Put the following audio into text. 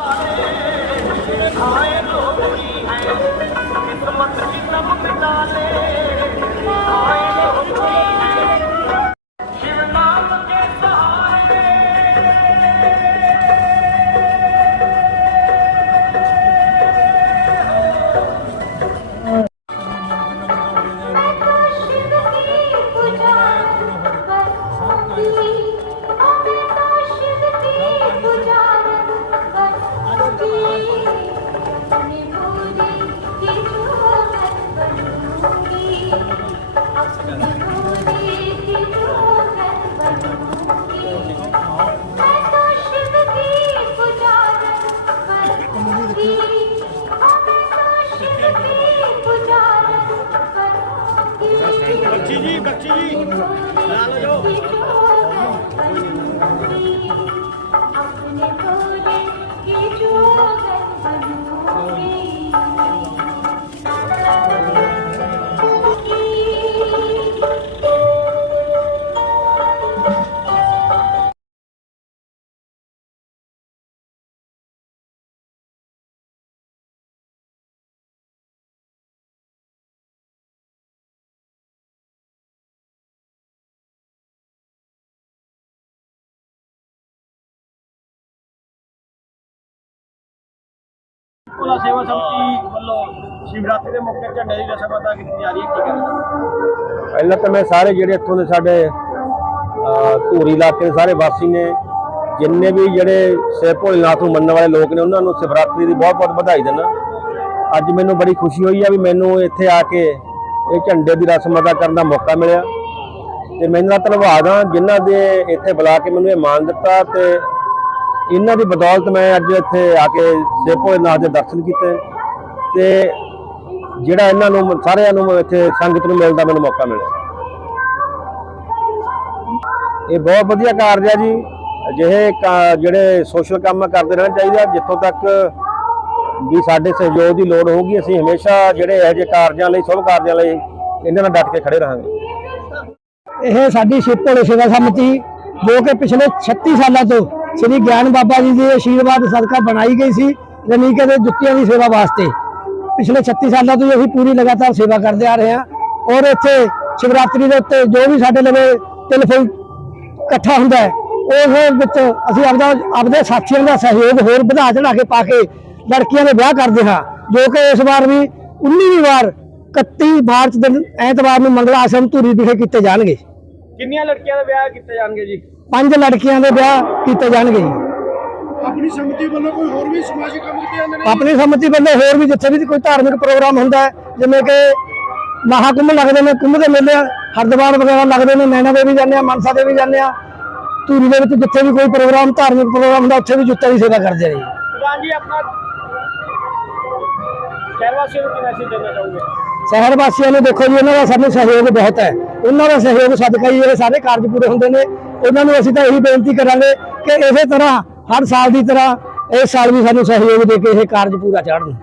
Oh, ਬਖਸ਼ੀ ਜੀ ਬਖਸ਼ੀ ਜੀ। ਲਾ ਲਓ ਜੋ ਭੋਲਾ ਸੇਵਾ ਸਮਿਤੀ ਵੱਲੋਂ ਸ਼ਿਵਰਾਤਰੀ ਦੇ ਮੌਕੇ ਝੰਡੇ ਦੀ ਰਸਮ ਅਦਾ ਕੀਤੀ ਜਾ ਰਹੀ ਹੈ। ਕੀ ਕਹਿੰਦੇ ਪਹਿਲਾਂ ਤਾਂ ਮੈਂ ਸਾਰੇ ਜਿਹੜੇ ਇੱਥੋਂ ਦੇ ਸਾਡੇ ਧੂਰੀ ਇਲਾਕੇ ਦੇ ਸਾਰੇ ਵਾਸੀ ਨੇ, ਜਿੰਨੇ ਵੀ ਜਿਹੜੇ ਸੇ ਭੋਲੇਨਾਥ ਨੂੰ ਮੰਨਣ ਵਾਲੇ ਲੋਕ ਨੇ, ਉਹਨਾਂ ਨੂੰ ਸ਼ਿਵਰਾਤਰੀ ਦੀ ਬਹੁਤ ਬਹੁਤ ਵਧਾਈ ਦਿੰਦਾ। ਅੱਜ ਮੈਨੂੰ ਬੜੀ ਖੁਸ਼ੀ ਹੋਈ ਆ ਵੀ ਮੈਨੂੰ ਇੱਥੇ ਆ ਕੇ ਇਹ ਝੰਡੇ ਦੀ ਰਸਮ ਅਦਾ ਕਰਨ ਦਾ ਮੌਕਾ ਮਿਲਿਆ। ਤੇ ਮੈਂ ਇਹਨਾਂ ਦਾ ਧੰਨਵਾਦ ਹਾਂ, ਜਿਨ੍ਹਾਂ ਦੇ ਇੱਥੇ ਬੁਲਾ ਕੇ ਮੈਨੂੰ ਇਹ ਮਾਣ ਦਿੱਤਾ ਤੇ ਇਹਨਾਂ ਦੀ ਬਦੌਲਤ ਮੈਂ ਅੱਜ ਇੱਥੇ ਆ ਕੇ ਸੇ ਭੋਲੇਨਾਥ ਦੇ ਦਰਸ਼ਨ ਕੀਤੇ ਤੇ ਜਿਹੜਾ ਇਹਨਾਂ ਨੂੰ ਸਾਰਿਆਂ ਨੂੰ ਇੱਥੇ ਸੰਗਤ ਨੂੰ ਮਿਲਦਾ ਮੈਨੂੰ ਮੌਕਾ ਮਿਲਿਆ। ਇਹ ਬਹੁਤ ਵਧੀਆ ਕਾਰਜ ਹੈ ਜੀ। ਅਜਿਹੇ ਜਿਹੜੇ ਸੋਸ਼ਲ ਕੰਮ ਕਰਦੇ ਰਹਿਣਾ ਚਾਹੀਦਾ, ਜਿੱਥੋਂ ਤੱਕ ਵੀ ਸਾਡੇ ਸਹਿਯੋਗ ਦੀ ਲੋੜ ਹੋਊਗੀ, ਅਸੀਂ ਹਮੇਸ਼ਾ ਜਿਹੜੇ ਇਹੋ ਜਿਹੇ ਕਾਰਜਾਂ ਲਈ, ਸ਼ੁਭ ਕਾਰਜਾਂ ਲਈ ਇਹਨਾਂ ਨਾਲ ਡਟ ਕੇ ਖੜੇ ਰਹਾਂਗੇ। ਇਹ ਸਾਡੀ ਸ਼ਿਵ ਭੋਲੇ ਸੇਵਾ ਸਮਿਤੀ ਜੋ ਕਿ ਪਿਛਲੇ 36 ਸਾਲਾਂ ਤੋਂ ਸ੍ਰੀ ਗਿਆਨ ਬਾਬਾ ਜੀ ਦੇ ਆਸ਼ੀਰਵਾਦ ਸਦਕਾ ਬਣਾਈ ਗਈ ਸੀ ਰਨੀਕੇ ਦੇ ਜੁੱਤੀਆਂ ਦੀ ਸੇਵਾ ਵਾਸਤੇ। ਪਿਛਲੇ 36 ਸਾਲਾਂ ਤੋਂ ਹੀ ਅਸੀਂ ਪੂਰੀ ਲਗਾਤਾਰ ਸੇਵਾ ਕਰਦੇ ਆ ਰਹੇ ਹਾਂ। ਔਰ ਇੱਥੇ ਸ਼ਿਵਰਾਤਰੀ ਦੇ ਉੱਤੇ ਜੋ ਵੀ ਸਾਡੇ ਲਵੇ ਤਿਲ ਫੁੱਲ ਇਕੱਠਾ ਹੁੰਦਾ ਹੈ ਉਸ ਵਿੱਚ ਅਸੀਂ ਆਪਦਾ ਆਪਦੇ ਸਾਥੀਆਂ ਦਾ ਸਹਿਯੋਗ ਹੋਰ ਵਧਾ ਚੜਾ ਕੇ ਪਾ ਕੇ ਲੜਕੀਆਂ ਦੇ ਵਿਆਹ ਕਰਦੇ ਹਾਂ, ਜੋ ਕਿ ਇਸ ਵਾਰ ਵੀ 19ਵੀਂ ਵਾਰ 31 ਮਾਰਚ ਦਿਨ ਐਤਵਾਰ ਨੂੰ ਮੰਗਲਾ ਆਸ਼ਰਮ ਧੂਰੀ ਵਿਖੇ ਕੀਤੇ ਜਾਣਗੇ। ਕਿੰਨੀਆਂ ਲੜਕੀਆਂ ਦੇ ਵਿਆਹ ਕੀਤੇ ਜਾਣਗੇ ਜੀ? ਪੰਜ ਲੜਕੀਆਂ ਦੇ ਵਿਆਹ ਕੀਤੇ ਜਾਣਗੇ ਜੀ। ਆਪਣੀ ਸਮਿਤੀ ਵੱਲੋਂ ਕੋਈ ਹੋਰ ਵੀ ਸਮਾਜਿਕ ਕੰਮ ਕੀਤੇ ਜਾਂਦੇ ਨੇ ਆਪਣੀ ਸੰਮਤੀ ਵੱਲੋਂ ਹੋਰ ਵੀ ਜਿੱਥੇ ਵੀ ਕੋਈ ਧਾਰਮਿਕ ਪ੍ਰੋਗਰਾਮ ਹੁੰਦਾ ਹੈ ਜਿਵੇਂ ਕਿ ਮਹਾਕੁੰਭ ਲੱਗਦੇ ਨੇ ਕੁੰਭ ਦੇ ਮੇਲੇ ਹਰਿਦੁਆਰ ਵਗੈਰਾ ਲੱਗਦੇ ਨੇ ਨੈਣਾ ਦੇਵੀ ਜਾਂਦੇ ਆ ਮਨਸਾ ਦੇਵੀ ਜਾਂਦੇ ਆ। ਧੂਰੀ ਦੇ ਵਿੱਚ ਜਿੱਥੇ ਵੀ ਕੋਈ ਪ੍ਰੋਗਰਾਮ ਧਾਰਮਿਕ ਪ੍ਰੋਗਰਾਮ ਹੁੰਦਾ ਉੱਥੇ ਵੀ ਜੁੱਤੇ ਦੀ ਸੇਵਾ ਕਰਦੇ ਆ ਜੀ। ਪ੍ਰਧਾਨ ਜੀ ਆਪਣਾ ਸ਼ਹਿਰ ਵਾਸੀਆਂ ਨੂੰ ਕੀ ਮੈਸੇਜ ਦੇਣਾ ਚਾਹੋਗੇ ਸ਼ਹਿਰ ਵਾਸੀਆਂ ਨੂੰ ਦੇਖੋ ਜੀ, ਉਹਨਾਂ ਦਾ ਸਾਨੂੰ ਸਹਿਯੋਗ ਬਹੁਤ ਹੈ। ਉਹਨਾਂ ਦਾ ਸਹਿਯੋਗ ਸਦਕਾ ਹੀ ਇਹ ਸਾਰੇ ਕਾਰਜ ਪੂਰੇ ਹੁੰਦੇ ਨੇ। ਉਹਨਾਂ ਨੂੰ ਅਸੀਂ ਤਾਂ ਇਹੀ ਬੇਨਤੀ ਕਰਾਂਗੇ ਕਿ ਇਸੇ ਤਰ੍ਹਾਂ ਹਰ ਸਾਲ ਦੀ ਤਰ੍ਹਾਂ ਇਸ ਸਾਲ ਵੀ ਸਾਨੂੰ ਸਹਿਯੋਗ ਦੇ ਕੇ ਇਹ ਕਾਰਜ ਪੂਰਾ ਚਾੜਨ